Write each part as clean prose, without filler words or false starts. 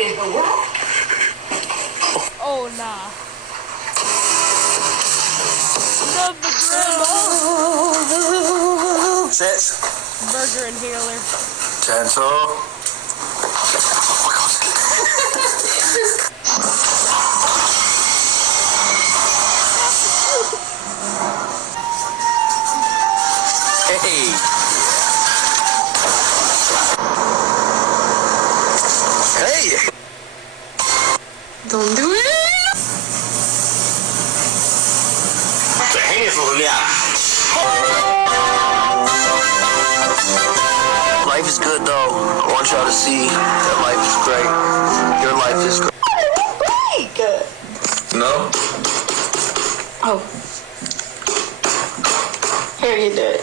in the world? Oh, nah. Love the grandma. Sets. Burger inhaler. Cancel. Hey. Hey. Don't do it. Life is good though. I want y'all to see that life is great. Your life is great. Good. No? Oh. Here, you do it.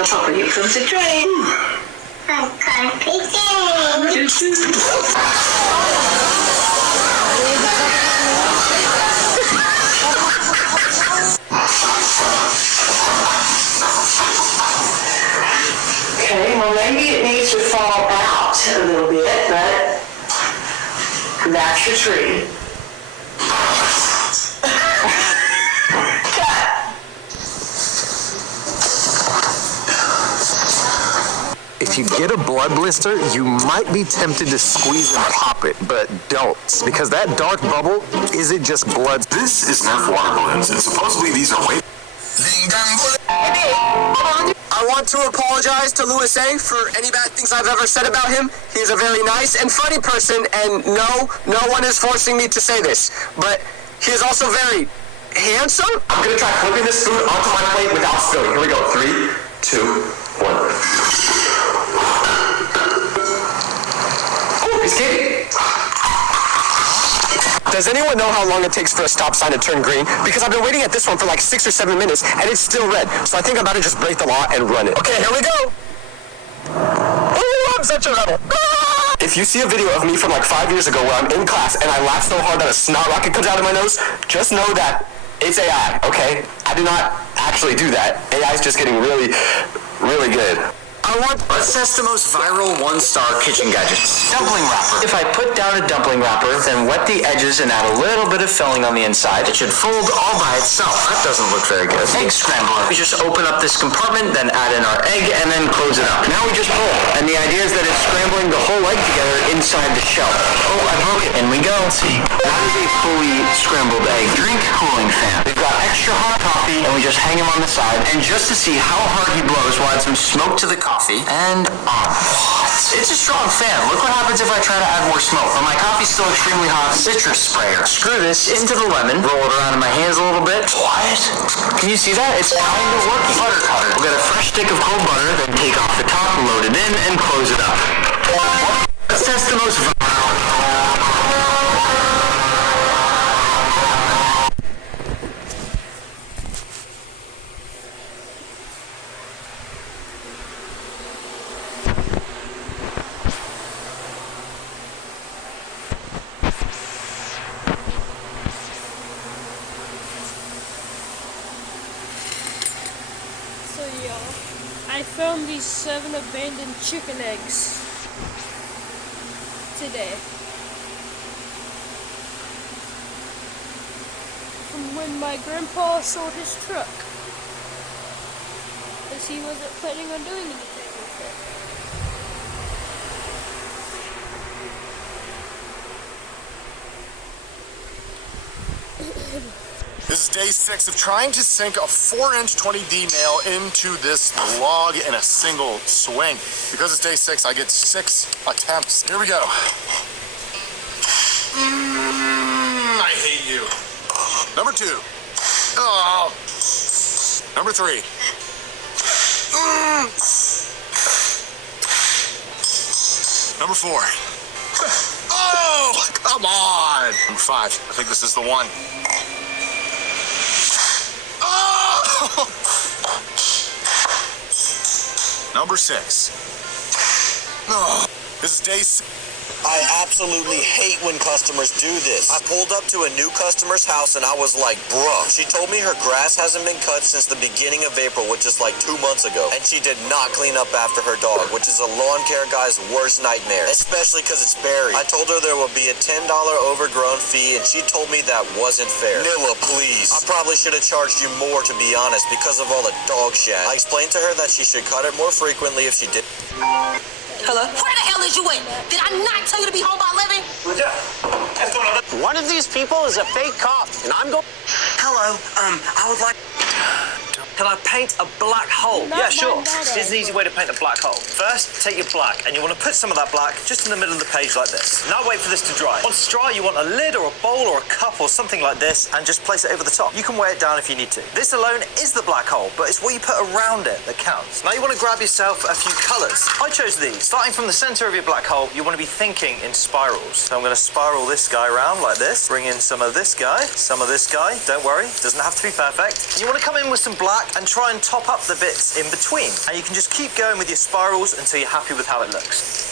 Papa, here comes the train. I'm Okay, well maybe it needs to fall out a little bit, but that's your tree. If you get a blood blister, you might be tempted to squeeze and pop it, but don't, because that dark bubble isn't just blood. This is Nerf water balloons, and supposedly these are way... I want to apologize to Louis A. for any bad things I've ever said about him. He's a very nice and funny person, and no one is forcing me to say this, but he is also very handsome. I'm gonna try flipping this food onto my plate without spilling. Here we go. 3, 2, 1. Oh, it's Katie. Does anyone know how long it takes for a stop sign to turn green? Because I've been waiting at this one for like 6 or 7 minutes, and it's still red. So I think I'm about to just break the law and run it. Okay, here we go. Oh, I'm such a rebel. Ah! If you see a video of me from like 5 years ago where I'm in class and I laugh so hard that a snot rocket comes out of my nose, just know that it's AI, okay? I do not actually do that. AI is just getting really, really good. Let's test the most viral one-star kitchen gadgets. Dumpling wrapper. If I put down a dumpling wrapper, then wet the edges and add a little bit of filling on the inside, it should fold all by itself. That doesn't look very good. Egg scrambler. We just open up this compartment, then add in our egg, and then close it up. Now we just pull. And the idea is that it's scrambling the whole egg together inside the shell. Oh, I broke it. In we go. Let's see. That is a fully scrambled egg. Drink cooling fan. We've got extra hot coffee, and we just hang him on the side. And just to see how hard he blows, we'll add some smoke to the coffee. And on. It's a strong fan. Look what happens if I try to add more smoke. But my coffee's still extremely hot. Citrus sprayer. Screw this into the lemon. Roll it around in my hands a little bit. What? Can you see that? It's kind of working. Butter cutter. We'll get a fresh stick of cold butter, then take off the top, load it in, and close it up. Let's test the most I found these 7 abandoned chicken eggs today from when my grandpa sold his truck, because he wasn't planning on doing anything with it. This is day 6 of trying to sink a 4-inch 20D nail into this log in a single swing. Because it's day 6, I get 6 attempts. Here we go. I hate you. Number 2. Oh. Number 3. Number 4. Oh, come on. Number 5. I think this is the one. Number 6. Oh, this is day 6. I absolutely hate when customers do this. I pulled up to a new customer's house and I was like, bruh. She told me her grass hasn't been cut since the beginning of April, which is like 2 months ago. And she did not clean up after her dog, which is a lawn care guy's worst nightmare, especially because it's Barry. I told her there would be a $10 overgrown fee and she told me that wasn't fair. Nilla, please. I probably should have charged you more, to be honest, because of all the dog shat. I explained to her that she should cut it more frequently if she did. Hello? Where the hell is you at? Did I not tell you to be home by 11? One of these people is a fake cop, and I'm going. Hello, I would like... Can I paint a black hole? Not Yeah, sure. my daughter. Here's an easy way to paint a black hole. First, take your black, and you want to put some of that black just in the middle of the page like this. Now wait for this to dry. Once it's dry, you want a lid or a bowl or a cup or something like this, and just place it over the top. You can weigh it down if you need to. This alone is the black hole, but it's what you put around it that counts. Now you want to grab yourself a few colors. I chose these. Starting from the center of your black hole, you want to be thinking in spirals. So I'm going to spiral this guy around like this. Bring in some of this guy, some of this guy. Don't worry, it doesn't have to be perfect. And you want to come in with some black and try and top up the bits in between. And you can just keep going with your spirals until you're happy with how it looks.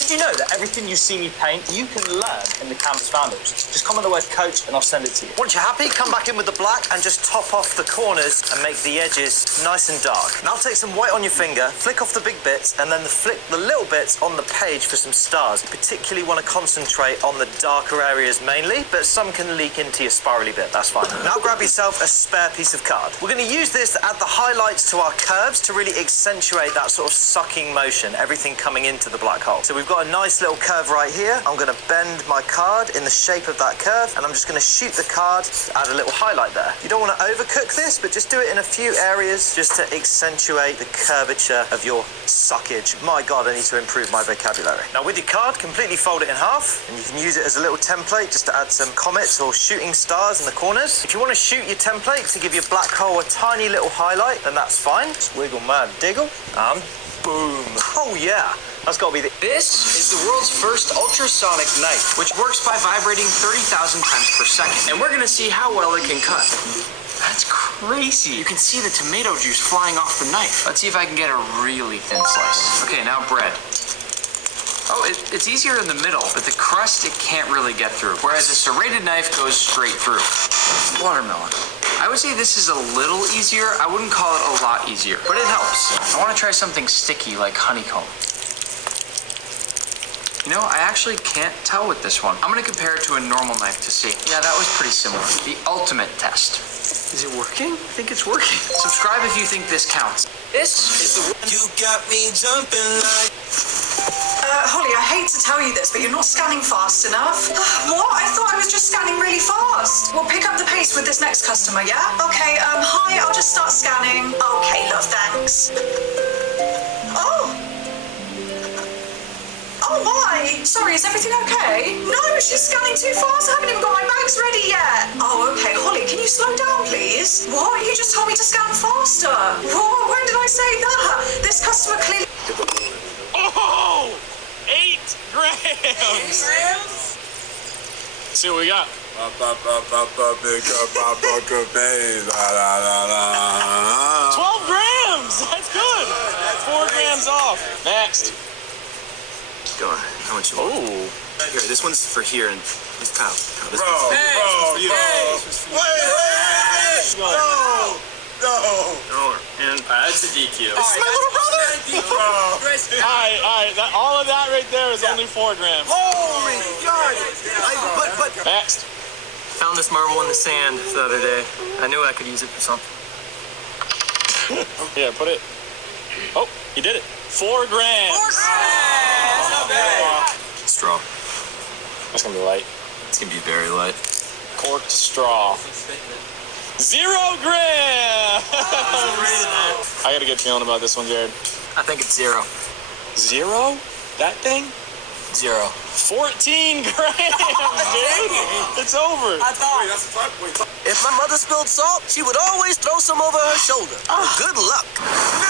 Did you know that everything you see me paint, you can learn in the Canvas Founders? Just comment the word coach and I'll send it to you. Once you're happy, come back in with the black and just top off the corners and make the edges nice and dark. Now take some white on your finger, flick off the big bits, and then flick the little bits on the page for some stars. You particularly want to concentrate on the darker areas mainly, but some can leak into your spirally bit, that's fine. Now grab yourself a spare piece of card. We're going to use this to add the highlights to our curves to really accentuate that sort of sucking motion, everything coming into the black hole. So we've got a nice little curve right here. I'm going to bend my card in the shape of that curve, and I'm just going to shoot the card to add a little highlight there. You don't want to overcook this, but just do it in a few areas just to accentuate the curvature of your suckage. My God, I need to improve my vocabulary. Now with your card, completely fold it in half, and you can use it as a little template just to add some comets or shooting stars in the corners. If you want to shoot your template to give your black hole a tiny little highlight, then that's fine. Just wiggle, mad, diggle, and boom. Oh yeah. That's got to be This is the world's first ultrasonic knife, which works by vibrating 30,000 times per second. And we're going to see how well it can cut. That's crazy. You can see the tomato juice flying off the knife. Let's see if I can get a really thin slice. Okay, now bread. Oh, it's easier in the middle, but the crust it can't really get through, whereas a serrated knife goes straight through. Watermelon. I would say this is a little easier. I wouldn't call it a lot easier, but it helps. I want to try something sticky like honeycomb. You know, I actually can't tell with this one. I'm going to compare it to a normal knife to see. Yeah, that was pretty similar. The ultimate test. Is it working? I think it's working. Subscribe if you think this counts. This is the... You got me jumping like... Holly, I hate to tell you this, but you're not scanning fast enough. What? I thought I was just scanning really fast. We'll pick up the pace with this next customer, yeah? Okay, hi, I'll just start scanning. Okay, love, thanks. Oh my! Sorry, is everything okay? No, she's scanning too fast. I haven't even got my bags ready yet. Oh, okay. Holly, can you slow down, please? What? You just told me to scan faster. What? When did I say that? This customer clearly... Oh! 8 grams! 8 grams? See what we got. 12 grams! That's good! 4 grams off. Next. Go on. How much you want? Oh. Here, this one's for here, and this Kyle. This one's for you. Wait! No. And that's a DQ. This is my little brother! Alright. All of that right there is only 4 grams. Holy God! But... Next. Found this marble in the sand the other day. I knew I could use it for something. Yeah, put it. Oh, you did it. 4 grams. 4 grams! Not bad. Straw. That's gonna be light. It's gonna be very light. Corked straw. 0 grams! I got a good feeling about this one, Jared. I think it's 0. 0? That thing? 0. 14 grams, dude! It's over. I thought. If my mother spilled salt, she would always throw some over her shoulder. Good luck. No!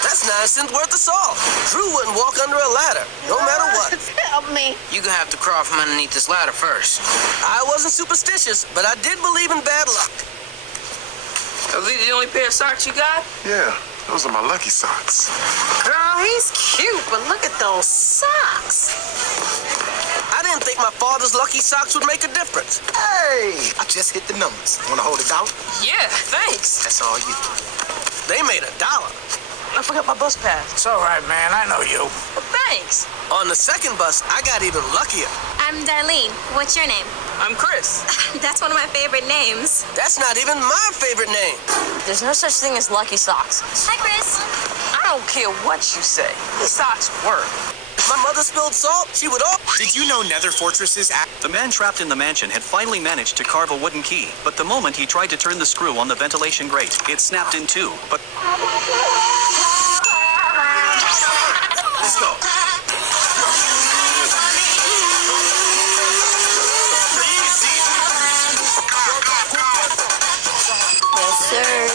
That's 9 cents worth of salt. Drew wouldn't walk under a ladder, no matter what. Help me. You're gonna have to crawl from underneath this ladder first. I wasn't superstitious, but I did believe in bad luck. Are these the only pair of socks you got? Yeah, those are my lucky socks. Girl, he's cute, but look at those socks. I didn't think my father's lucky socks would make a difference. Hey, I just hit the numbers. Want to hold it down? Yeah, thanks. That's all you. They made $1. I forgot my bus pass. It's all right, man. I know you. Well, thanks. On the second bus, I got even luckier. I'm Darlene. What's your name? I'm Chris. That's one of my favorite names. That's not even my favorite name. There's no such thing as lucky socks. Hi, Chris. I don't care what you say. The socks work. If my mother spilled salt, she would all... Did you know Nether Fortress's The man trapped in the mansion had finally managed to carve a wooden key, but the moment he tried to turn the screw on the ventilation grate, it snapped in two. But Let's go. Yes, sir.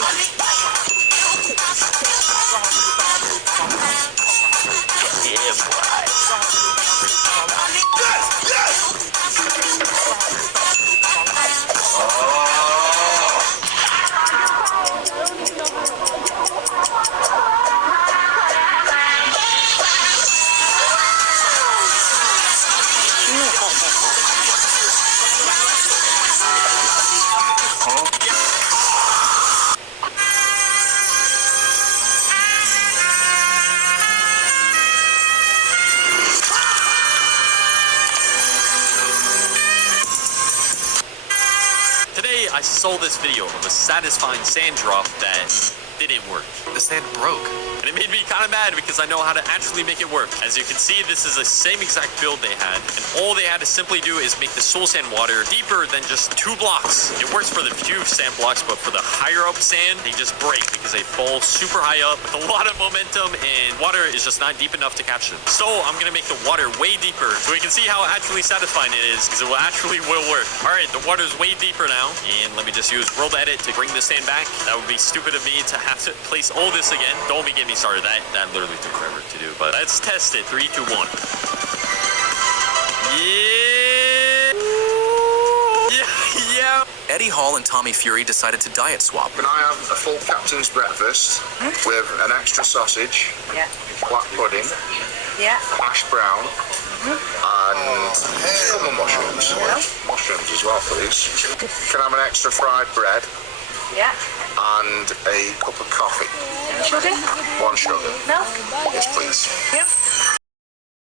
Today, I saw this video of a satisfying sand drop that didn't work. The sand broke. And it made me kind of mad because I know how to actually make it work. As you can see, this is the same exact build they had, and all they had to simply do is make the soul sand water deeper than just 2 blocks. It works for the few sand blocks, but for the higher up sand, they just break because they fall super high up with a lot of momentum, and water is just not deep enough to catch them. So I'm gonna make the water way deeper so we can see how actually satisfying it is, because it will actually work. All right, the water's way deeper now, and let me just use World Edit to bring the sand back. That would be stupid of me to have to place all this again. Don't be getting me started. That literally took forever to do, but let's test it. 3, 2, 1. Yeah. Eddie Hall and Tommy Fury decided to diet swap. Can I have a full captain's breakfast with an extra sausage, Yeah. black pudding, Yeah. hash brown, and normal mushrooms? Mushrooms as well, please. Can I have an extra fried bread Yeah. and a cup of coffee? Sugar? 1 sugar. Milk? Yes, please. Yep.